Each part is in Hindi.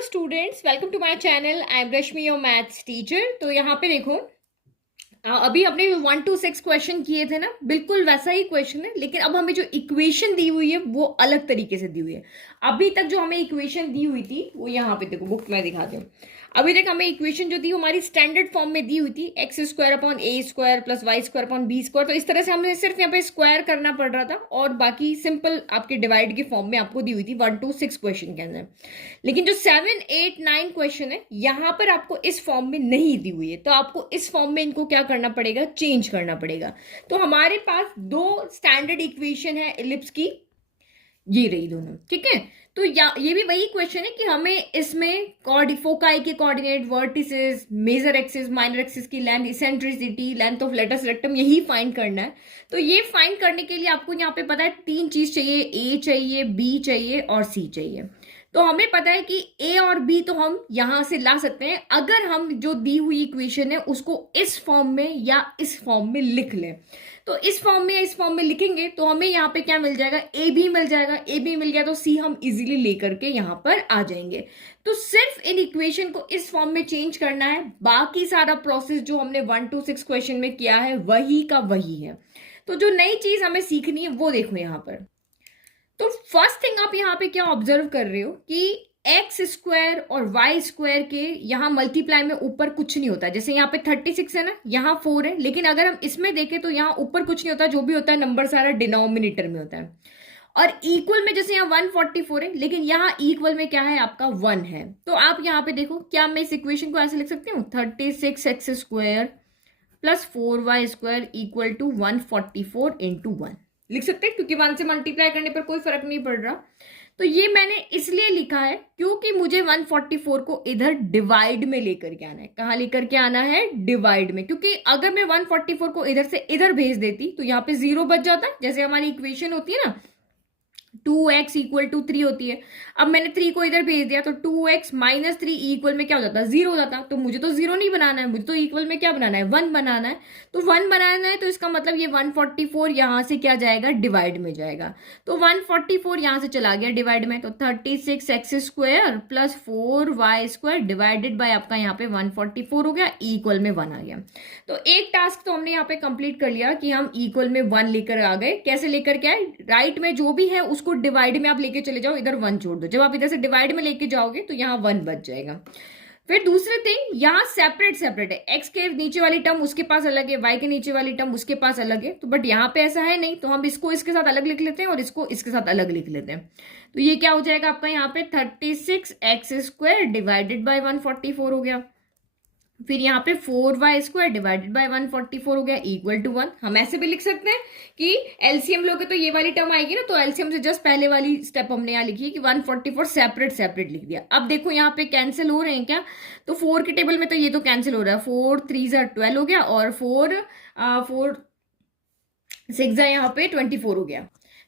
Hello students, welcome to my channel. I am Rashmi, your maths teacher. तो यहाँ पे देखो, अभी हमने 1 to 6 क्वेश्चन किए थे ना, बिल्कुल वैसा ही क्वेश्चन है, लेकिन अब हमें जो इक्वेशन दी हुई है वो अलग तरीके से दी हुई है। अभी तक जो हमें इक्वेशन दी हुई थी वो यहाँ पे देखो, बुक में दिखाती हूँ। अभी तक हमें इक्वेशन जो थी हमारी स्टैंडर्ड फॉर्म में दी हुई थी, x square upon a square plus Y square upon b square. तो इस तरह से हमें सिर्फ यहाँ पे स्क्वायर करना पड़ रहा था और बाकी सिंपल आपके डिवाइड के फॉर्म में आपको दी हुई थी 1 to 6 क्वेश्चन के अंदर। लेकिन जो 7, 8, 9 क्वेश्चन है यहाँ पर आपको इस फॉर्म में नहीं दी हुई है, तो आपको इस फॉर्म में इनको क्या करना पड़ेगा, चेंज करना पड़ेगा। तो हमारे पास दो स्टैंडर्ड इक्वेशन है एलिप्स की, ये रही दोनों, ठीक है। तो ये भी वही क्वेश्चन है कि हमें इसमें फोकाई के coordinate, vertices, major axis, minor axis की length, eccentricity, length of latus rectum, यही फाइंड करना है। तो ये फाइंड करने के लिए आपको यहाँ पे पता है तीन चीज चाहिए, ए चाहिए, बी चाहिए और सी चाहिए। तो हमें पता है कि ए और बी तो हम यहां से ला सकते हैं अगर हम जो दी हुई इक्वेशन है उसको इस फॉर्म में या इस फॉर्म में लिख लें। तो इस फॉर्म में या इस फॉर्म में लिखेंगे तो हमें यहाँ पे क्या मिल जाएगा, ए भी मिल जाएगा। ए भी मिल गया तो सी हम इजीली लेकर के यहाँ पर आ जाएंगे। तो सिर्फ इन इक्वेशन को इस फॉर्म में चेंज करना है, बाकी सारा प्रोसेस जो हमने 1 to 6 क्वेश्चन में किया है वही का वही है। तो जो नई चीज हमें सीखनी है वो देखो यहाँ पर। तो फर्स्ट थिंग आप यहाँ पे क्या ऑब्जर्व कर रहे हो कि एक्स स्क्वायर और वाई स्क्वायर के यहाँ मल्टीप्लाई में ऊपर कुछ नहीं होता। जैसे यहाँ पे 36 है ना, यहाँ 4 है, लेकिन अगर हम इसमें देखें तो यहाँ ऊपर कुछ नहीं होता, जो भी होता है नंबर सारा डिनोमिनेटर में होता है। और इक्वल में जैसे यहाँ 144 है, लेकिन यहाँ इक्वल में क्या है, आपका 1 है। तो आप यहाँ पे देखो, क्या मैं इस इक्वेशन को ऐसे लिख सकती हूँ, 36x square plus 4y square equal to 144 into 1 लिख सकते हैं, क्योंकि 1 से मल्टीप्लाई करने पर कोई फर्क नहीं पड़ रहा। तो ये मैंने इसलिए लिखा है क्योंकि मुझे 144 को इधर डिवाइड में लेकर के आना है। कहाँ लेकर के आना है, डिवाइड में। क्योंकि अगर मैं 144 को इधर से इधर भेज देती तो यहाँ पे 0 बच जाता, जैसे हमारी इक्वेशन होती है ना 2x इक्वल टू 3 होती है। अब मैंने 3 को इधर भेज दिया तो 2x माइनस 3 इक्वल में क्या हो जाता, 0 हो जाता। तो मुझे तो 0 नहीं बनाना है, मुझे तो इक्वल में क्या बनाना है, 1 बनाना है। तो 1 बनाना है तो इसका मतलब ये 144 यहां से क्या जाएगा, डिवाइड में जाएगा। तो 144 यहां से चला गया डिवाइड में, तो 36x square plus 4y square divided by आपका यहाँ पे 144 हो गया, इक्वल में 1 आ गया। तो एक टास्क तो हमने यहाँ पे कंप्लीट कर लिया कि हम इक्वल में 1 लेकर आ गए। कैसे लेकर के आए, राइट में जो भी है उसको डिवाइड में आप लेके चले जाओ, इधर 1 जोड़ दो। जब आप इधर से डिवाइड में लेके जाओगे तो यहाँ 1 बच जाएगा। फिर दूसरे थिंग, यहाँ सेपरेट सेपरेट है, एक्स के नीचे वाली टर्म उसके पास अलग है, वाई के नीचे वाली टर्म उसके पास अलग है। तो बट यहाँ पे ऐसा है नहीं, तो हम इसको इसके साथ अलग लिख लेते हैं और इसको इसके साथ अलग लिख लेते हैं। तो ये क्या हो जाएगा आपका यहाँ पे 36x स्क्वायर डिवाइडेड बाई 144 हो गया। फिर यहाँ पे 4y स्क्वायर डिवाइडेड बाय 144 हो गया, इक्वल टू 1। हम ऐसे भी लिख सकते हैं कि एलसीएम लोगे तो ये वाली टर्म आएगी ना, तो एलसीएम से जस्ट पहले वाली स्टेप हमने यहाँ लिखी है कि 144 सेपरेट सेपरेट लिख दिया। अब देखो यहाँ पे कैंसिल हो रहे हैं क्या, तो 4 के टेबल में तो ये तो कैंसिल हो रहा है, 4 3 12 हो गया और 4 6 यहाँ पे 24 हो गया।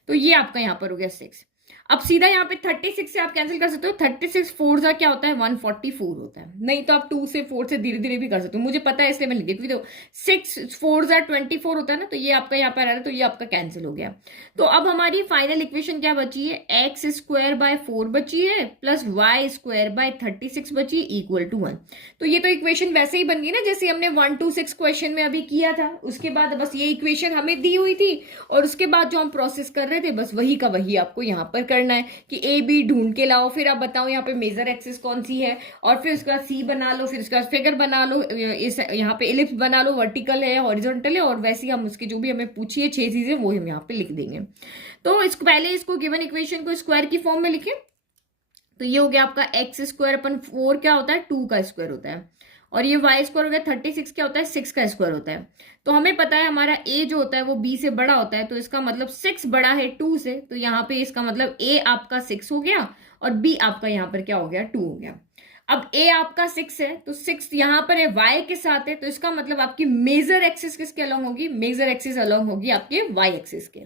तो ये आपका यहाँ पर हो गया 6। अब सीधा यहाँ पे 36 से आप कैंसिल कर सकते हो, 36 4 का क्या होता है, 144 होता है। नहीं तो आप 2 से 4 से धीरे धीरे भी कर सकते हो, मुझे पता है इसलिए मैं लिख देती हूँ। 6 4 24 होता है ना, तो ये आपका यहाँ पर आ रहा है, तो ये आपका कैंसिल हो गया। तो अब हमारी फाइनल इक्वेशन क्या बची है, एक्स स्क्वायर बाय 4 बची है प्लस वाई स्क्वायर बाय 36 बची इक्वल टू 1। तो ये तो इक्वेशन वैसे ही बन गई ना जैसे हमने 1 to 6 क्वेश्चन में अभी किया था। उसके बाद बस ये इक्वेशन हमें दी हुई थी और उसके बाद जो हम प्रोसेस कर रहे थे बस वही का वही आपको यहाँ पर करना है कि ए बी ढूंढ के लाओ, फिर आप बताओ यहाँ पे मेजर एक्सिस कौन सी है, और फिर उसके बाद सी बना लो, फिर उसके बाद फिगर बना लो, इस यहाँ पे इलिप्स बना लो, वर्टिकल है, हॉरिजॉन्टल है, और वैसे ही हम उसकी जो भी हमें पूछी है 6 चीजें वो हम यहाँ पे लिख देंगे। तो इसको पहले इसको गिवन इक्वेशन को स्क्वायर की फॉर्म में लिखे, तो ये हो गया आपका एक्स स्क्वायर अपन 4 क्या होता है, 2 का स्क्वायर होता है, और ये वाई स्क्वायर हो गया 36 क्या होता है, 6 का स्क्वायर होता है। तो हमें पता है हमारा ए जो होता है वो बी से बड़ा होता है, तो इसका मतलब 6 बड़ा है 2 से, तो यहाँ पे इसका मतलब ए आपका 6 हो गया और बी आपका यहाँ पर क्या हो गया, 2 हो गया। अब ए आपका 6 है तो 6 यहाँ पर है वाई के साथ है, तो इसका मतलब आपकी मेजर एक्सिस किसके अलॉन्ग होगी, मेजर एक्सिस अलॉन्ग होगी आपके वाई एक्सिस के।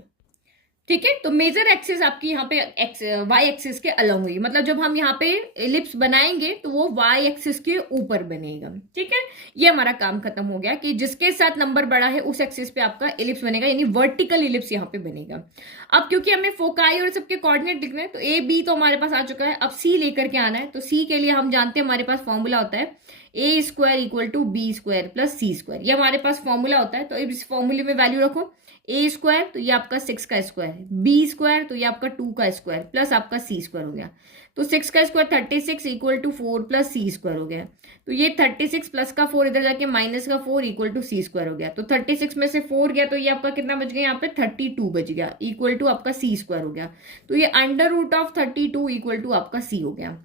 ठीक है। तो मेजर एक्सिस आपकी यहाँ पे वाई एक्सिस के अलॉन्ग हुई, मतलब जब हम यहाँ पे एलिप्स बनाएंगे तो वो वाई एक्सिस के ऊपर बनेगा। ठीक है, ये हमारा काम खत्म हो गया कि जिसके साथ नंबर बड़ा है उस एक्सिस पे आपका एलिप्स बनेगा, यानी वर्टिकल एलिप्स यहाँ पे बनेगा। अब क्योंकि हमें फोकाई और सबके कोऑर्डिनेट लिखने हैं, तो ए बी तो हमारे पास आ चुका है, अब सी लेकर के आना है। तो सी के लिए हम जानते हैं हमारे पास फॉर्मूला होता है a square equal to b square plus C square, ये हमारे पास फॉर्मूला होता है। तो इस फॉर्मूले में वैल्यू रखो, ए स्क्वायर तो ये आपका 6 का स्क्वायर है, बी स्क्वायर तो ये आपका 2 का स्क्वायर प्लस आपका सी स्क्वायर हो गया। तो 6 का square 36 equal to 4 plus C square हो गया। तो ये 36 प्लस का 4 इधर जाके माइनस का 4 इक्वल टू सी स्क्वायर हो गया। तो 36 में से 4 गया तो ये आपका कितना बच गया, यहाँ पे 32 बच गया इक्वल टू आपका सी स्क्वायर हो गया। तो ये under root of 32 equal to आपका सी हो गया।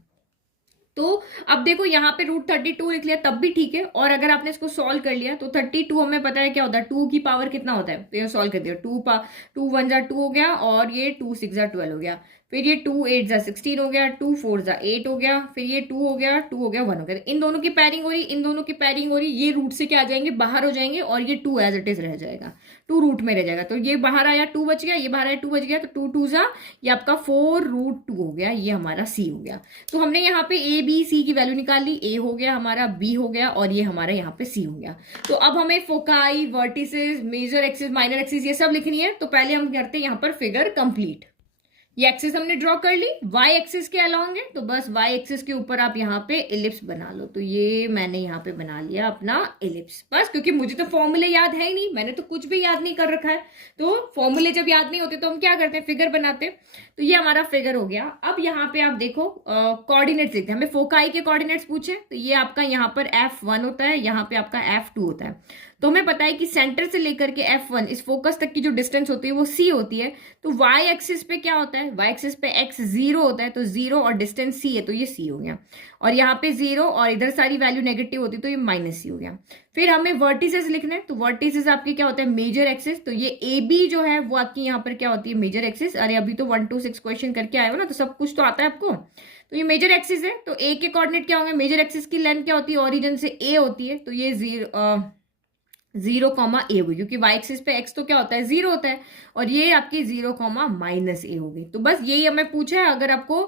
तो अब देखो यहाँ पे √32 लिख लिया तब भी ठीक है, और अगर आपने इसको सॉल्व कर लिया तो 32 हमें पता है क्या होता है, 2 की पावर कितना होता है, तो ये सॉल्व कर दिया, 2 1 जा 2 हो गया, और ये 2 6 जा 12 हो गया, फिर ये 2 8 जा 16 हो गया, 2 4 जा 8 हो गया, फिर ये 2 हो गया 2 हो गया 1 हो गया। इन दोनों की पैरिंग हो रही, इन दोनों की पैरिंग हो रही, ये रूट से क्या आ जाएंगे, बाहर हो जाएंगे, और ये 2 एज इट इज रह जाएगा, 2 रूट में रह जाएगा। तो ये बाहर आया 2 बच गया, ये बाहर आया 2 बच गया, तो 2 2 जा ये आपका 4√2 हो गया, ये हमारा सी हो गया। तो हमने यहाँ पे ए बी सी की वैल्यू निकाल ली, ए हो गया हमारा, बी हो गया, और ये हमारा यहाँ पे सी हो गया। तो अब हमें foci, vertices, major axis, minor axis ये सब लिखनी है। तो पहले हम करते हैं यहाँ पर फिगर कंप्लीट। ये एक्सिस हमने ड्रॉ कर ली, वाई एक्सिस के अलॉन्ग है, तो बस वाई एक्सिस के ऊपर आप यहाँ पे एलिप्स बना लो। तो ये मैंने यहाँ पे बना लिया अपना एलिप्स, बस क्योंकि मुझे तो फॉर्मूले याद है ही नहीं, मैंने तो कुछ भी याद नहीं कर रखा है। तो फॉर्मूले जब याद नहीं होते तो हम क्या करते हैं, फिगर बनाते हैं। तो ये हमारा फिगर हो गया। अब यहाँ पे आप देखो कोऑर्डिनेट्स देखते हैं, हमें फोकाई के कोऑर्डिनेट्स पूछे, तो ये आपका यहाँ पर F1 होता है, यहाँ पे आपका F2 होता है। तो हमें पता है कि सेंटर से लेकर के F1 इस फोकस तक की जो डिस्टेंस होती है वो C होती है। तो y एक्सिस पे क्या होता है, y एक्सिस पे x 0 होता है, तो 0 और डिस्टेंस C है तो ये C हो गया, और यहाँ पे 0 और इधर सारी वैल्यू नेगेटिव होती है तो ये -C हो गया। फिर हमें वर्टिसेस लिखने हैं, तो वर्टिसेस आपके क्या होता है, मेजर एक्सिस। तो ये AB जो है वो आपकी यहाँ पर क्या होती है, मेजर एक्सिस। अरे अभी तो 1 2 6 क्वेश्चन करके आए हो ना, तो सब कुछ तो आता है आपको। तो ये मेजर एक्सिस है, तो A के कोऑर्डिनेट क्या होंगे, मेजर एक्सिस की लेंथ क्या होती है, ओरिजिन से A होती है, तो ये 0 ए होगी, क्योंकि वाई एक्सिस पे एक्स तो क्या होता है, 0 होता है, और ये आपकी 0 -a होगी। तो बस यही हमें पूछा है। अगर आपको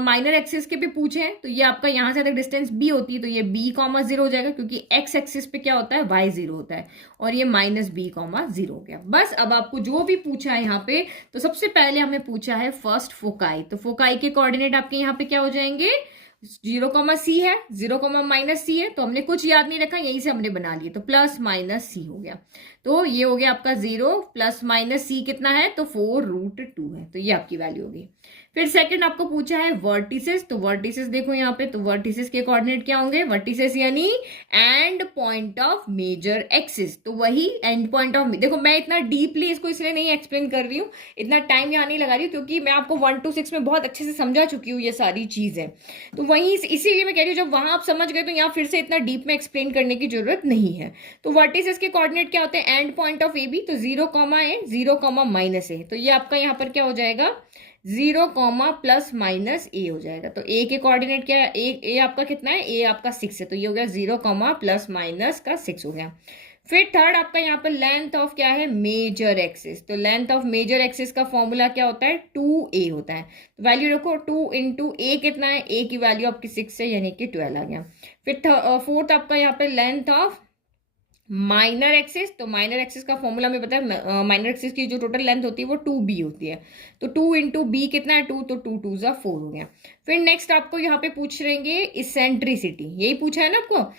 माइनर एक्सिस के भी पूछे हैं तो ये आपका यहाँ से अगर डिस्टेंस b होती है तो ये b, 0 हो जाएगा, क्योंकि x एक्सिस पे क्या होता है, y 0 होता है, और ये -b, 0 हो गया। बस अब आपको जो भी पूछा है यहाँ पे, तो सबसे पहले हमें पूछा है फर्स्ट फोकाई। तो फोकाई के कोऑर्डिनेट आपके यहाँ पे क्या हो जाएंगे, 0, C है, 0, -C है, तो हमने कुछ याद नहीं रखा, यहीं से हमने बना लिए, तो +-C हो गया। तो ये हो गया आपका 0 +-C कितना है, तो 4√2 है, तो ये आपकी वैल्यू होगी। फिर सेकंड आपको पूछा है वर्टिसेस। तो वर्टिसेस देखो यहाँ पे, तो वर्टिसेस के कोऑर्डिनेट क्या होंगे, वर्टिसेस यानी end point of major axis. तो वही एंड पॉइंट ऑफ, देखो मैं इतना डीपली इसको इसलिए नहीं एक्सप्लेन कर रही हूँ, इतना टाइम यहाँ नहीं लगा रही हूँ, क्योंकि मैं आपको 1 to 6 में बहुत अच्छे से समझा चुकी हूँ ये सारी चीजें। तो वहीं इसीलिए मैं कह रही हूँ, जब वहां आप समझ गए तो यहाँ फिर से इतना डीप में एक्सप्लेन करने की जरूरत नहीं है। तो वर्टिसेस के कोऑर्डिनेट क्या होते हैं, end point of A B, तो 0, A 0, -A, तो ये आपका यहाँ पर क्या हो जाएगा, 0, +-A हो जाएगा। तो ए के कोऑर्डिनेट क्या है, ए आपका कितना है, ए आपका 6 है, तो ये हो गया 0, +-6 हो गया। फिर थर्ड आपका यहाँ पर लेंथ ऑफ क्या है, मेजर एक्सिस। तो लेंथ ऑफ मेजर एक्सिस का फॉर्मूला क्या होता है, 2a होता है। तो वैल्यू रखो, 2 × a कितना है, a की वैल्यू आपकी 6 है, यानी कि 12 आ गया। फिर फोर्थ आपका यहाँ पे लेंथ ऑफ माइनर एक्सिस। तो माइनर एक्सिस का फॉर्मूला में पता है, माइनर एक्सिस की जो टोटल लेंथ होती है वो 2b होती है। तो 2 × b कितना है, 2, तो 2 2 जा 4 हो गया। फिर नेक्स्ट आपको यहाँ पे पूछ रहेंगे इसेंट्रिसिटी, यही पूछा है ना आपको,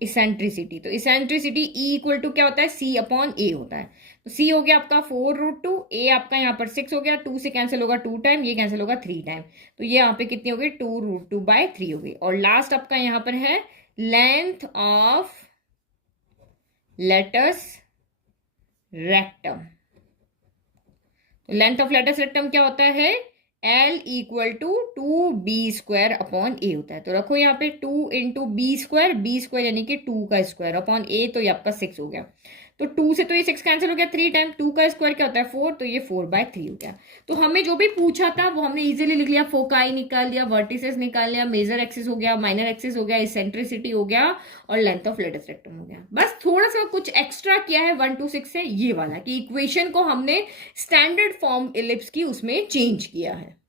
इसेंट्रिसिटी। तो इसेंट्रिसिटी E = क्या होता है, C/A होता है। तो C हो गया आपका 4√2, A आपका यहाँ पर 6 हो गया, 2 से कैंसिल होगा 2 टाइम, ये कैंसिल होगा 3 टाइम, तो ये यहाँ पे कितनी हो गई, 2√2/3 हो गई। और लास्ट आपका यहाँ पर है लेंथ ऑफ लेटस रेक्टम। तो लेंथ ऑफ लेटस रेक्टम क्या होता है, L = 2b² / A होता है। तो रखो यहाँ पे 2 × b² यानी कि 2 का स्क्वायर / A, तो ये आपका 6 हो गया। तो 2 से तो ये 6 कैंसिल हो गया 3 टाइम, 2 का स्क्वायर क्या होता है 4, तो ये 4/3 हो गया। तो हमें जो भी पूछा था वो हमने इजीली लिख लिया, फोकाई निकाल लिया, वर्टिसेस निकाल लिया, मेजर एक्सिस हो गया, माइनर एक्सिस हो गया, इसेंट्रिसिटी हो गया और लेंथ ऑफ लेटेस्ट रेक्टम हो गया। बस थोड़ा सा कुछ एक्स्ट्रा किया है 1 to 6 से, ये वाला कि इक्वेशन को हमने स्टैंडर्ड फॉर्म इलिप्स की उसमें चेंज किया है।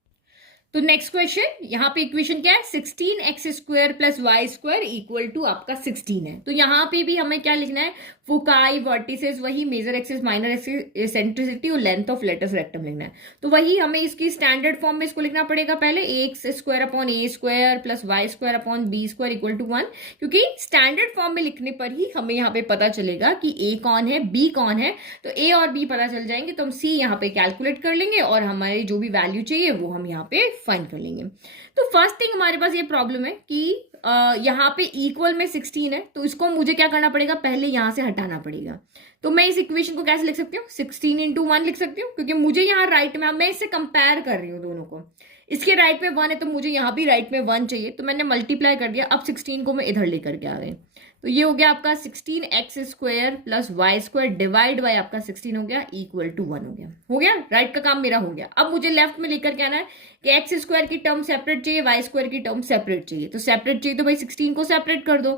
तो नेक्स्ट क्वेश्चन, यहाँ पे इक्वेशन क्या है 16x² plus Y square equal to आपका 16 है। तो यहाँ पे भी हमें क्या लिखना है, फोकाई, वर्टिसेस, वही major axis, minor axis, eccentricity और लेंथ ऑफ लेटेस्ट रेक्टम लिखना है। तो वही हमें इसकी स्टैंडर्ड फॉर्म में इसको लिखना पड़ेगा पहले, ax² upon a square plus Y square upon b square equal to 1, क्योंकि स्टैंडर्ड फॉर्म में लिखने पर ही हमें यहाँ पे पता चलेगा कि a कौन है b कौन है। तो a और b पता चल जाएंगे तो हम c यहाँ पे कैलकुलेट कर लेंगे और हमारी जो भी वैल्यू चाहिए वो हम यहाँ पे फाइंड कर लेंगे। तो फर्स्ट थिंग हमारे पास ये प्रॉब्लम है कि यहाँ पे इक्वल में 16 है, तो इसको मुझे क्या करना पड़ेगा, पहले यहां से हटाना पड़ेगा। तो मैं इस इक्वेशन को कैसे लिख सकती हूँ, 16 इंटू 1 लिख सकती हूँ, क्योंकि मुझे यहाँ राइट में, मैं इससे कंपेयर कर रही हूँ दोनों को, इसके राइट में 1 है तो मुझे यहाँ भी राइट में 1 चाहिए, तो मैंने मल्टीप्लाई कर दिया। अब 16 को मैं इधर लेकर के आ गई, तो ये हो गया आपका 16x² plus Y square divide by आपका 16 हो गया इक्वल टू 1 हो गया राइट का काम मेरा हो गया। अब मुझे लेफ्ट में लेकर के आना है कि x² की टर्म सेपरेट चाहिए, वाई स्क्वायर की टर्म सेपरेट चाहिए। तो सेपरेट चाहिए तो भाई 16 को सेपरेट कर दो,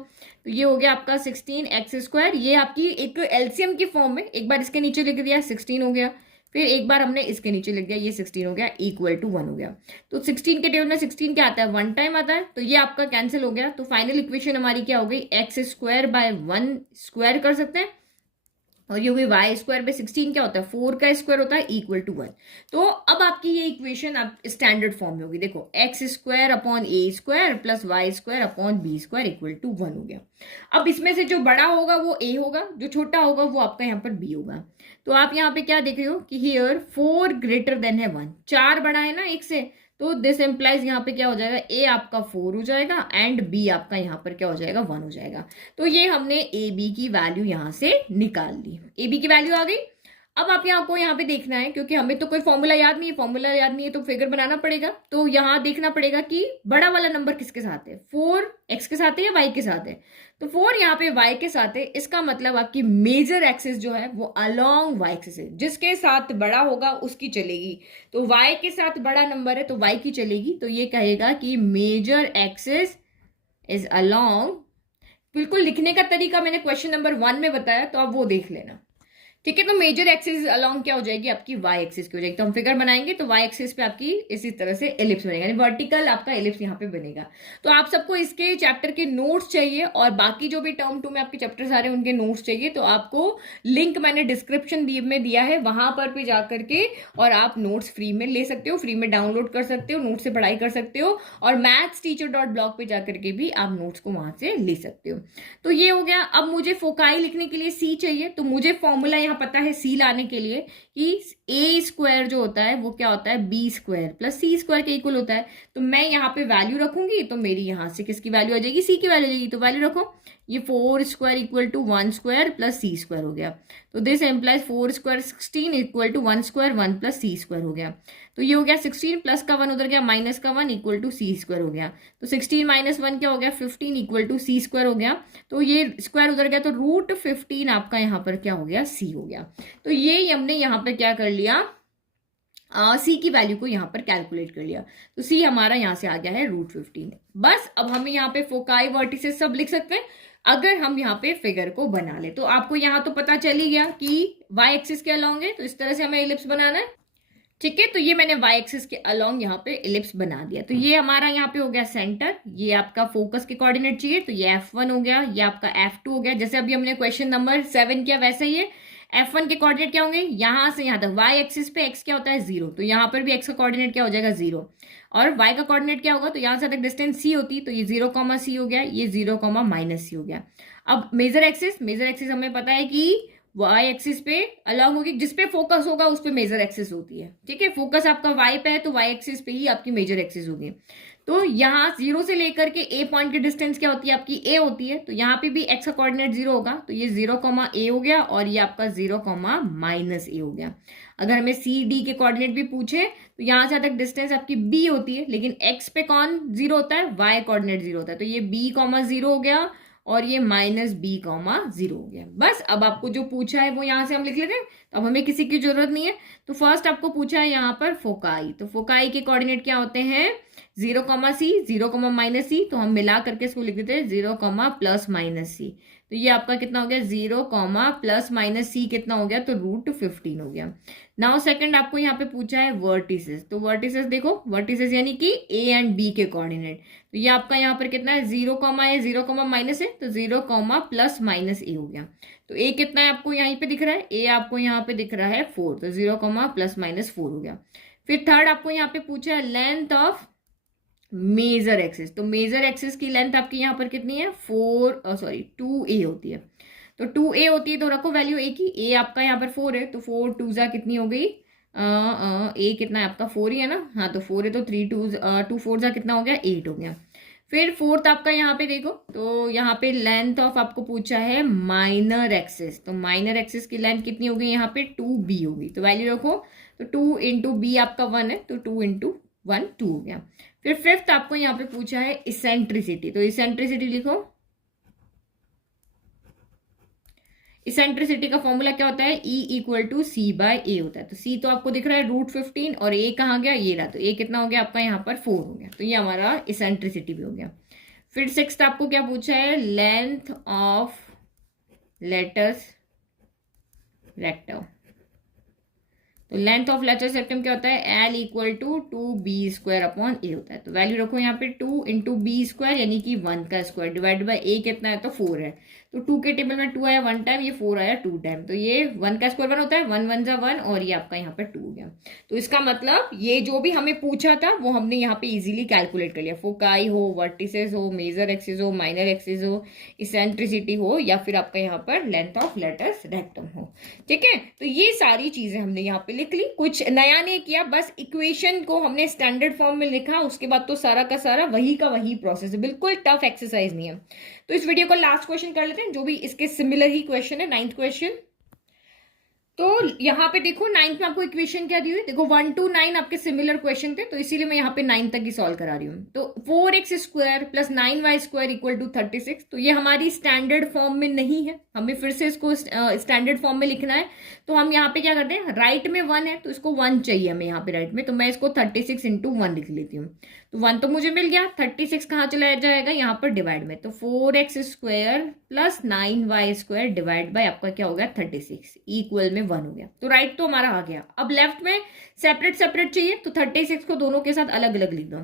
तो ये हो गया आपका 16x², ये आपकी एक एलसीएम की फॉर्म में, एक बार इसके नीचे लिख दिया 16 हो गया, फिर एक बार हमने इसके नीचे लिख दिया, ये 16 हो गया इक्वल टू 1 हो गया। तो 16 के टेबल में 16 क्या आता है, 1 टाइम आता है, तो ये आपका कैंसिल हो गया। तो फाइनल इक्वेशन हमारी क्या हो गई, x² बाय 1 स्क्वायर कर सकते हैं, और ये हो गई वाई स्क्वायर पे 16 क्या होता है 4 का स्क्वायर होता है इक्वल टू 1। तो अब आपकी ये इक्वेशन आप स्टैंडर्ड फॉर्म में होगी, देखो x² upon a square plus Y square upon b square equal to 1 हो गया। अब इसमें से जो बड़ा होगा वो a होगा, जो छोटा होगा वो आपका यहाँ पर b होगा। तो आप यहाँ पे क्या देख रहे हो कि हियर 4 ग्रेटर देन है 1, 4 बड़ा है ना एक से, तो दिस एम्प्लाइज यहाँ पे क्या हो जाएगा, ए आपका 4 हो जाएगा एंड बी आपका यहाँ पर क्या हो जाएगा 1 हो जाएगा। तो ये हमने ए बी की वैल्यू यहाँ से निकाल ली, ए बी की वैल्यू आ गई। अब आप यहाँ को यहाँ पे देखना है, क्योंकि हमें तो कोई फॉर्मूला याद नहीं है, फॉर्मूला याद नहीं है तो फिगर बनाना पड़ेगा। तो यहाँ देखना पड़ेगा कि बड़ा वाला नंबर किसके साथ है, 4 x के साथ है या y के साथ है। तो 4 यहाँ पे y के साथ है, इसका मतलब आपकी मेजर एक्सिस जो है वो अलोंग y एक्सिस है, जिसके साथ बड़ा होगा उसकी चलेगी। तो y के साथ बड़ा नंबर है तो y की चलेगी, तो ये कहेगा कि मेजर एक्सिस इज अलोंग, बिल्कुल लिखने का तरीका मैंने क्वेश्चन नंबर 1 में बताया, तो आप वो देख लेना, ठीक है। तो मेजर एक्सिस अलोंग क्या हो जाएगी, आपकी वाई एक्सिस की हो जाएगी। तो हम फिगर बनाएंगे तो वाई एक्सिस पे आपकी इसी तरह से एलिप्स बनेगा, यानी वर्टिकल आपका एलिप्स यहाँ पे बनेगा। तो आप सबको इसके चैप्टर के नोट्स चाहिए और बाकी जो भी टर्म 2 में आपके चैप्टर्स आ रहे हैं उनके नोट्स चाहिए, तो आपको लिंक मैंने डिस्क्रिप्शन में दिया है, वहां पर भी जाकर के और आप नोट्स फ्री में ले सकते हो, फ्री में डाउनलोड कर सकते हो, नोट से पढ़ाई कर सकते हो, और mathsteacher.blog पे जाकर के भी आप नोट्स को वहां से ले सकते हो। तो ये हो गया। अब मुझे फोकाई लिखने के लिए सी चाहिए, तो मुझे फॉर्मूला यहाँ पता है सी लाने के लिए कि ए स्क्वायर जो होता है वो क्या होता है बी स्क्वायर प्लस सी स्क्वायर के इक्वल होता है। तो मैं यहाँ पे वैल्यू रखूंगी तो मेरी यहाँ से किसकी वैल्यू आ जाएगी, सी की वैल्यू आ जाएगी। तो वैल्यू रखो, ये 4 square equal to 1 square plus C square हो गया। तो this implies 4 square 16 equal to 1 square 1 plus C square हो गया। तो ये हो गया 16 प्लस का 1 उधर गया, माइनस का 1 इक्वल टू सी स्क्वायर हो गया। तो 16 माइनस 1 क्या हो गया 15 इक्वल टू सी स्क्वायर हो गया। तो ये स्क्वायर उधर गया तो रूट 15 आपका यहाँ पर क्या हो गया सी हो गया। तो ये हमने यहाँ पर क्या कर लिया, सी की वैल्यू को यहाँ पर कैलकुलेट कर लिया। तो सी हमारा यहाँ से आ गया है रूट 15। बस अब हम यहाँ पे फोकाई वर्टिसेस सब लिख सकते हैं अगर हम यहाँ पे फिगर को बना ले। तो आपको यहाँ तो पता चल ही गया कि वाई एक्सिस के अलोंग है, तो इस तरह से हमें इलिप्स बनाना है, ठीक है। तो ये मैंने वाई एक्सिस के अलोंग यहाँ पे इलिप्स बना दिया। तो ये हमारा यहाँ पे हो गया सेंटर, ये आपका फोकस के कोऑर्डिनेट चाहिए, तो ये F1 हो गया, ये आपका F2 हो गया। जैसे अभी हमने क्वेश्चन नंबर 7 किया वैसे ही है। F1 के कोऑर्डिनेट क्या होंगे, यहाँ से यहाँ तक वाई एक्सिस पे x क्या होता है 0, तो यहाँ पर भी x का कोऑर्डिनेट क्या हो जाएगा 0, और y का कोऑर्डिनेट क्या होगा, तो यहाँ से तक डिस्टेंस c होती, तो ये 0, c हो गया, ये 0, -c हो गया। अब मेजर एक्सिस हमें पता है कि y एक्सिस पे अलग होगी, जिसपे फोकस होगा उस पे मेजर एक्सिस होती है, ठीक है। फोकस आपका y पे है तो y एक्सिस पे ही आपकी मेजर एक्सिस होगी। तो यहाँ 0 से लेकर के a पॉइंट की डिस्टेंस क्या होती है आपकी a होती है, तो यहाँ पे भी x का कोऑर्डिनेट 0 होगा, तो ये 0, a हो गया, और ये आपका 0, -a हो गया। अगर हमें सी डी के कोऑर्डिनेट भी पूछे तो यहाँ से तक डिस्टेंस आपकी b होती है, लेकिन x पे कौन 0 होता है, y कोऑर्डिनेट 0 होता है, तो ये b, 0 हो गया, और ये माइनस बी कॉमा 0 हो गया। बस अब आपको जो पूछा है वो यहाँ से हम लिख लेते हैं, तो अब हमें किसी की जरूरत नहीं है। तो फर्स्ट आपको पूछा है यहाँ पर फोकाई, तो फोकाई के कोऑर्डिनेट क्या होते हैं 0 कॉमा सी, 0 कॉमा माइनस सी, तो हम मिला करके इसको लिख देते हैं 0 कॉमा प्लस माइनस सी। तो ये आपका कितना हो गया 0 कॉमा प्लस माइनस सी कितना हो गया, तो √15 हो गया। नाउ सेकंड आपको यहाँ पे पूछा है वर्टिसेस, तो वर्टिसेस देखो, वर्टिसेस यानी कि ए एंड बी के कोऑर्डिनेट। तो ये आपका यहाँ पर कितना है 0 कॉमा है, 0 कॉमा माइनस है, तो 0 कॉमा प्लस माइनस ए हो गया। तो ए कितना है आपको यहीं पे दिख रहा है, ए आपको यहाँ पे दिख रहा है 4, तो 0 कॉमा प्लस माइनस 4 हो गया। फिर थर्ड आपको यहाँ पे पूछा है लेंथ ऑफ मेजर एक्सिस, तो मेजर एक्सिस की लेंथ आपकी यहाँ पर कितनी है 2a होती है। तो 2a होती है तो रखो वैल्यू ए की, ए आपका यहाँ पर 4 है, तो 4 2 कितनी हो गई ए कितना है आपका 4 ही है ना, हाँ तो 4 है, तो 2 4 कितना हो गया 8 हो गया। फिर फोर्थ आपका यहाँ पे देखो, तो यहाँ पे लेंथ ऑफ आपको पूछा है माइनर एक्सिस, तो माइनर एक्सिस की लेंथ कितनी होगी यहाँ पे 2b होगी, तो वैल्यू रखो, तो 2 इंटू बी आपका 1 है, तो 2 इंटू 1 2 हो गया। फिर फिफ्थ आपको यहाँ पे पूछा है इसेंट्रिसिटी, तो इसेंट्रिसिटी लिखो, इसेंट्रिसिटी का फॉर्मूला क्या होता है E = C/A होता है। तो C तो आपको दिख रहा है √15 और A कहाँ गया ये रहा, तो A कितना हो गया आपका यहाँ पर 4 हो गया, तो ये हमारा इसेंट्रिसिटी भी हो गया। फिर सिक्स्थ आपको क्या पूछा है लेंथ ऑफ लेटस रेक्टम, तो लेंथ ऑफ लेटस रेक्टम क्या होता है L = 2b² होता है। तो वैल्यू रखो यहाँ पे 2 इंटू b² यानी कि 1 का स्क्वायर डिवाइड बाई a कितना है तो 4 है, तो 2 के टेबल में 2 आया 1 टाइम, ये 4 आया 2 टाइम, तो ये 1 का स्क्वायर 1 होता है, 1 1 = 1 और ये आपका यहाँ पर 2 हो गया। तो इसका मतलब ये जो भी हमें पूछा था वो हमने यहाँ पे इजीली कैलकुलेट कर लिया, फोकाई हो, वर्टिसेस हो, मेजर एक्सिस हो, माइनर एक्सिस हो, इसेंट्रिसिटी हो, या फिर आपका यहाँ पर लेंथ ऑफ लेटस रेक्टम हो। ठीक है, तो ये सारी चीजें हमने यहाँ पे लिख ली, कुछ नया नहीं किया, बस इक्वेशन को हमने स्टैंडर्ड फॉर्म में लिखा, उसके बाद तो सारा का सारा वही का वही प्रोसेस है, बिल्कुल टफ एक्सरसाइज नहीं है। तो इस वीडियो को लास्ट क्वेश्चन कर लेते हैं, जो भी इसके सिमिलर ही क्वेश्चन है, 9th क्वेश्चन। तो यहाँ पे देखो 9th में आपको इक्वेशन क्या दी हुई, देखो 1 to 9 आपके सिमिलर क्वेश्चन थे, तो इसीलिए मैं यहाँ पे 9 तक ही सॉल्व करा रही हूँ। तो 4x² + 9y² = 36, तो ये हमारी स्टैंडर्ड फॉर्म में नहीं है, हमें फिर से इसको स्टैंडर्ड फॉर्म में लिखना है। तो हम यहाँ पे क्या करते हैं, राइट में 1 है तो इसको 1 चाहिए हमें यहाँ पे राइट में, तो मैं इसको 36 × 1 लिख लेती हूँ। तो 1 तो मुझे मिल गया, 36 कहाँ चला जाएगा यहाँ पर डिवाइड में, तो 4x² + 9y² डिवाइड बाय आपका क्या हो गया 36 इक्वल में 1 हो गया। तो राइट तो हमारा आ गया। अब लेफ्ट में सेपरेट सेपरेट चाहिए, तो 36 को दोनों के साथ अलग अलग लिख दो,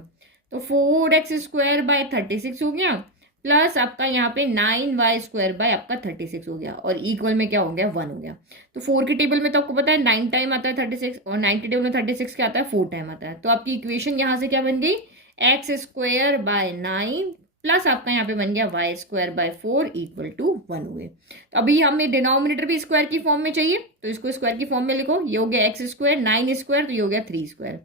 तो 4x² / 36 हो गया, प्लस आपका यहाँ पे 9y² / आपका 36 हो गया, और इक्वल में क्या हो गया 1 हो गया। तो 4 की टेबल में तो आपको पता है 9 टाइम आता है 36, और 9 की टेबल में 36 क्या आता है 4 टाइम आता है। तो आपकी इक्वेशन यहाँ से क्या बन गई x² / 9 प्लस आपका यहाँ पे बन गया y² / 4 = 1 हुए। तो अभी हमें डिनोमिनेटर भी स्क्वायर की फॉर्म में चाहिए, तो इसको स्क्वायर की फॉर्म में लिखो, ये हो गया x², 9², तो ये हो गया 3²,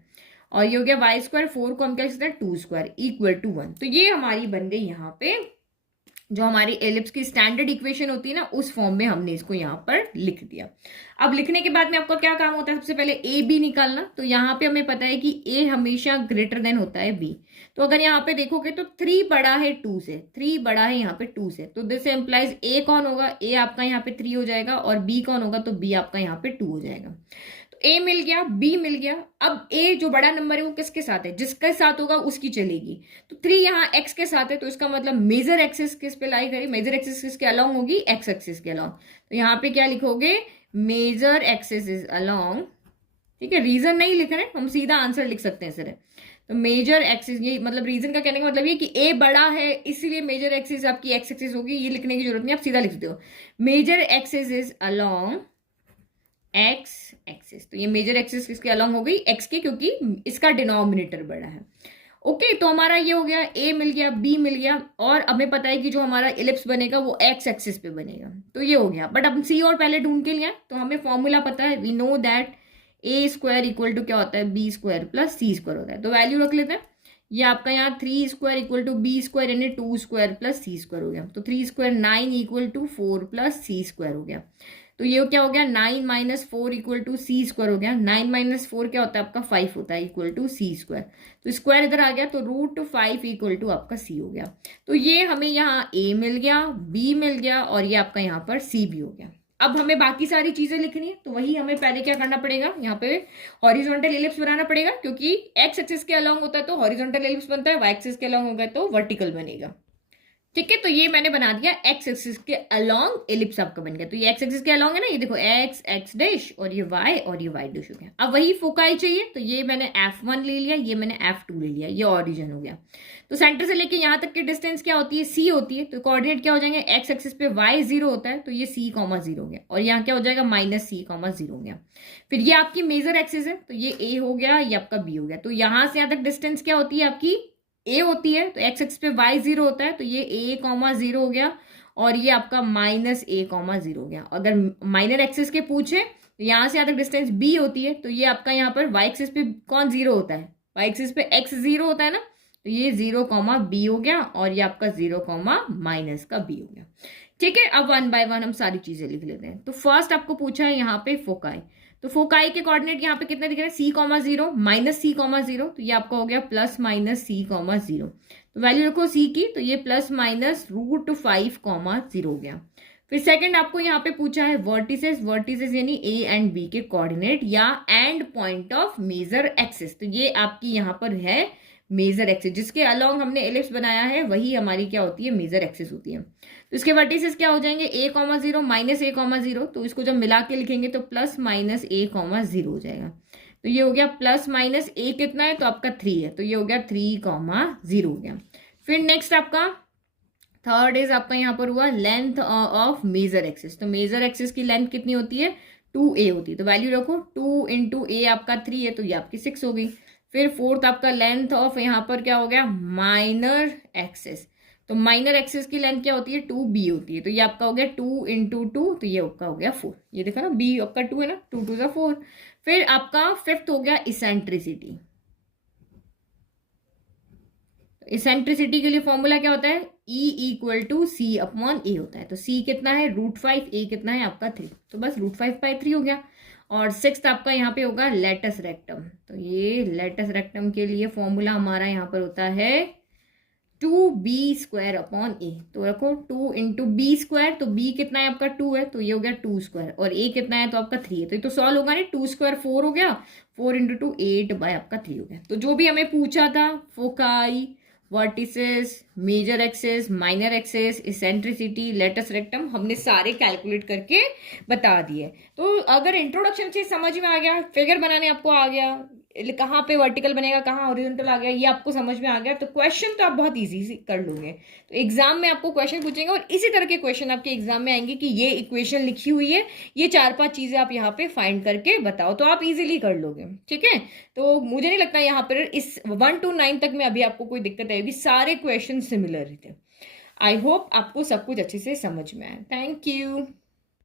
और ये हो गया y², 4 को हम क्या लिख सकते हैं 2² = 1। तो ये हमारी बन गई यहाँ पे जो हमारी एलिप्स की स्टैंडर्ड इक्वेशन होती है ना, उस फॉर्म में हमने इसको यहाँ पर लिख दिया। अब लिखने के बाद में आपका क्या काम होता है, सबसे पहले ए बी निकालना। तो यहाँ पे हमें पता है कि ए हमेशा ग्रेटर देन होता है बी, तो अगर यहाँ पे देखोगे तो 3 बड़ा है 2 से, 3 बड़ा है यहाँ पे 2 से, तो दिस एम्प्लाइज ए कौन होगा, ए आपका यहाँ पे 3 हो जाएगा, और बी कौन होगा, तो बी आपका यहाँ पे 2 हो जाएगा। ए मिल गया, बी मिल गया। अब ए जो बड़ा नंबर है वो किसके साथ है, जिसके साथ होगा उसकी चलेगी। तो 3 यहाँ एक्स के साथ है, तो इसका मतलब मेजर एक्सिस किस पे लाई करेगी, मेजर एक्सिस किसके अलोंग होगी, एक्स एक्सिस के अलोंग। तो यहाँ पे क्या लिखोगे मेजर एक्सिस इज अलोंग, ठीक है, रीजन नहीं लिख रहे, हम सीधा आंसर लिख सकते हैं सर। तो मेजर एक्सिस, ये मतलब रीजन का कहने का मतलब ये कि ए बड़ा है इसलिए मेजर एक्सिस आपकी एक्स एक्सिस होगी, ये लिखने की जरूरत नहीं, आप सीधा लिखते हो major axis is along X axis. तो ये मेजर एक्सिस किसके अलॉन्ग हो गई, एक्स के, क्योंकि इसका डिनोमिनेटर बड़ा है। ओके, तो हमारा ये हो गया, ए मिल गया, बी मिल गया, और हमें पता है कि जो हमारा इलिप्स बनेगा वो एक्स एक्सिस पे बनेगा, तो ये हो गया। बट अब सी और पहले ढूंढ के लिया, तो हमें फॉर्मूला पता है, वी नो दैट a² = क्या होता है b² + c² होता है। तो वैल्यू रख लेते हैं, ये आपका यहाँ 3² = b² यानी 2² + c² हो गया, तो 3² 9 = 4 + c² हो गया। तो ये क्या हो गया 9 minus 4 equal to C square हो गया। 9 माइनस 4 क्या होता है आपका 5 होता है इक्वल टू सी स्क्वायर। तो स्क्वायर इधर आ गया तो रूट 5 इक्वल टू आपका सी हो गया। तो ये हमें यहाँ ए मिल गया, बी मिल गया और ये आपका यहाँ पर सी भी हो गया। अब हमें बाकी सारी चीजें लिखनी है, तो वही हमें पहले क्या करना पड़ेगा, यहाँ पे हॉरिजॉन्टल एलिप्स बनाना पड़ेगा, क्योंकि एक्स एक्सिस के अलोंग होता है तो हॉरिजॉन्टल एलिप्स बनता है, वाई एक्सिस के अलोंग होगा तो वर्टिकल बनेगा। ठीक है, तो ये मैंने बना दिया एक्स एक्सिस के अलोंग एलिप्स आपका बन गया। तो ये एक्स एक्सिस के अलोंग है ना, ये देखो एक्स एक्स डैश और ये वाई डैश हो गया। अब वही फोकाई चाहिए, तो ये मैंने F1 ले लिया, ये मैंने F2 ले लिया, ये ओरिजिन हो गया। तो सेंटर से लेके यहाँ तक की डिस्टेंस क्या होती है, सी होती है। तो कोऑर्डिनेट क्या हो जाएंगे, एक्स एक्सिस पे y 0 होता है तो ये c, 0 हो गया, और यहाँ क्या हो जाएगा माइनस c, 0 हो गया। फिर ये आपकी मेजर एक्सिस है, तो ये a हो गया, ये आपका b हो गया। तो यहाँ से यहाँ तक डिस्टेंस क्या होती है आपकी a होती है, तो x एक्सिस पे y 0 होता है तो ये a, 0 हो गया, और ये आपका माइनस a, 0 हो गया। अगर माइनर एक्सिस के पूछे तो यहाँ से यहाँ तक डिस्टेंस b होती है, तो ये आपका यहाँ पर y एक्सिस पे कौन 0 होता है, y एक्सिस पे x 0 होता है ना, तो ये 0, b हो गया, और ये आपका 0, माइनस का b हो गया। ठीक है, अब 1 बाय 1 हम सारी चीजें लिख लेते हैं। तो फर्स्ट आपको पूछा है यहाँ पे फोकाई, तो फोकाई के कोऑर्डिनेट यहाँ पे कितने दिख रहे हैं, c, 0 माइनस c, 0, तो ये आपका हो गया प्लस माइनस c, 0। तो वैल्यू रखो c की, तो ये प्लस माइनस रूट 5, 0 हो गया। फिर सेकंड आपको यहाँ पे पूछा है वर्टिसेस, वर्टिसेस यानी a एंड b के कोऑर्डिनेट या end point of major axis. तो ये आपकी यहाँ पर है मेजर एक्सिस, जिसके अलोंग हमने एलिप्स बनाया है वही हमारी क्या होती है, मेजर एक्सिस होती है। तो इसके वर्टिसेस क्या हो जाएंगे, a, 0 माइनस a, 0, तो इसको जब मिला के लिखेंगे तो प्लस माइनस a, 0 हो जाएगा। तो ये हो गया प्लस माइनस a कितना है, तो आपका 3 है, तो ये हो गया 3, 0 हो गया। फिर नेक्स्ट आपका थर्ड इज आपका यहाँ पर हुआ लेंथ ऑफ मेजर एक्सिस। तो मेजर एक्सिस की लेंथ कितनी होती है, 2a होती है, तो वैल्यू रखो 2 इंटू a आपका 3 है, तो ये आपकी 6 हो गई। फिर फोर्थ आपका लेंथ ऑफ यहाँ पर क्या हो गया, माइनर एक्सिस। तो माइनर एक्सिस की लेंथ क्या होती है, 2b होती है, तो ये आपका हो गया 2 इंटू 2, तो ये आपका हो गया 4। ये देखा ना, b आपका 2 है ना, 2 2 सा 4। फिर आपका फिफ्थ हो गया इसेंट्रिसिटी। इसेंट्रिसिटी के लिए फॉर्मूला क्या होता है, E equal to c upon a होता है। तो c कितना है √5, a कितना है आपका 3, तो बस √5/3 हो गया। और सिक्स्थ आपका यहाँ पे होगा लेटस रेक्टम। तो ये लेटस रेक्टम के लिए फॉर्मूला हमारा यहाँ पर होता है 2b² अपॉन a। तो रखो 2 इंटू बी स्क्वायर, तो b कितना है आपका 2 है, तो ये हो गया 2², और a कितना है तो आपका 3 है, तो ये तो सॉल्व होगा नहीं, 2² 4 हो गया, 4 इंटू 2 8 बाय आपका 3 हो गया। तो जो भी हमें पूछा था foci, vertices, major axis, minor axis, eccentricity, latus rectum, हमने सारे कैलकुलेट करके बता दिए। तो अगर इंट्रोडक्शन से समझ में आ गया, फिगर बनाने आपको आ गया, कहाँ पे वर्टिकल बनेगा, कहाँ हॉरिजॉन्टल आ गया, ये आपको समझ में आ गया, तो क्वेश्चन तो आप बहुत इजी कर लोगे। तो एग्जाम में आपको क्वेश्चन पूछेंगे और इसी तरह के क्वेश्चन आपके एग्जाम में आएंगे कि ये इक्वेशन लिखी हुई है, ये 4-5 चीजें आप यहाँ पे फाइंड करके बताओ, तो आप इजीली कर लोगे। ठीक है, तो मुझे नहीं लगता यहाँ पर इस 1 to 9 तक में अभी आपको कोई दिक्कत आएगी, सारे क्वेश्चन सिमिलर थे। आई होप आपको सब कुछ अच्छे से समझ में आया। Thank you.